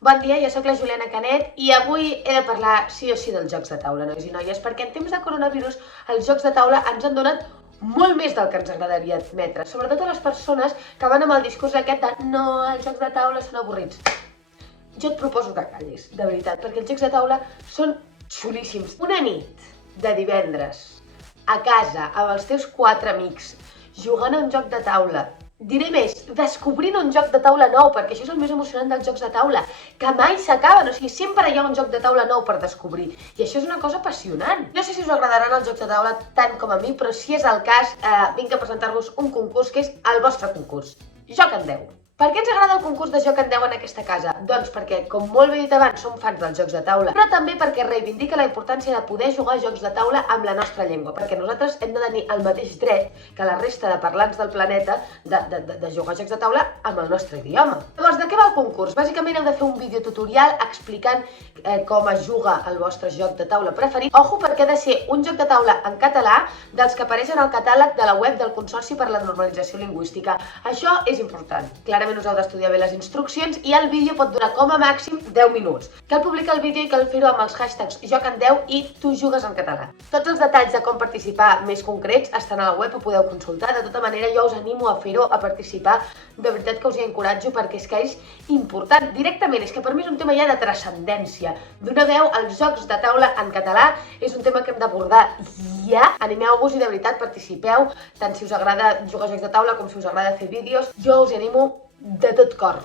Bon dia, jo sóc la Juliana Canet i avui he de parlar sí o sí dels jocs de taula, nois i noies, perquè en temps de coronavirus els jocs de taula ens han donat molt més del que ens agradaria admetre, sobretot a les persones que van amb el discurs aquest de no, els jocs de taula són avorrits. Jo et proposo que callis, de veritat, perquè els jocs de taula són xulíssims. Una nit de divendres, a casa, amb els teus 4 amics, jugant a un joc de taula. Diré més, descobrint un joc de taula nou, perquè això és el més emocionant dels jocs de taula, que mai s'acaben, o sigui, sempre hi ha un joc de taula nou per descobrir, i això és una cosa apassionant. No sé si us agradaran els jocs de taula tant com a mi, però si és el cas, vinc a presentar-vos un concurs que és el vostre concurs, Joc en 10. Per què ens agrada el concurs de Joc en 10 en aquesta casa? Doncs perquè, com molt bé dit abans, som fans dels jocs de taula, però també perquè reivindica la importància de poder jugar a jocs de taula amb la nostra llengua, perquè nosaltres hem de tenir el mateix dret que la resta de parlants del planeta de jugar a jocs de taula amb el nostre idioma. Llavors, de què va el concurs? Bàsicament heu de fer un videotutorial explicant com es juga el vostre joc de taula preferit. Ojo, perquè ha de ser un joc de taula en català dels que apareixen al catàleg de la web del Consorci per la Normalització Lingüística. Això és important. Clarament us heu d'estudiar bé les instruccions i el vídeo pot durar com a màxim 10 minuts. Cal publicar el vídeo i cal fer-ho amb els hashtags Joc en 10 i Tu jugues en català. Tots els detalls de com participar més concrets estan a la web, ho podeu consultar. De tota manera, jo us animo a fer-ho, a participar. De veritat que us hi encoratjo perquè és que és important. Directament, és que per mi és un tema ja de transcendència. Donar veu als jocs de taula en català és un tema que hem d'abordar ja. Animeu-vos i de veritat participeu, tant si us agrada jugar a jocs de taula com si us agrada fer vídeos. Jo us animo de tot cor.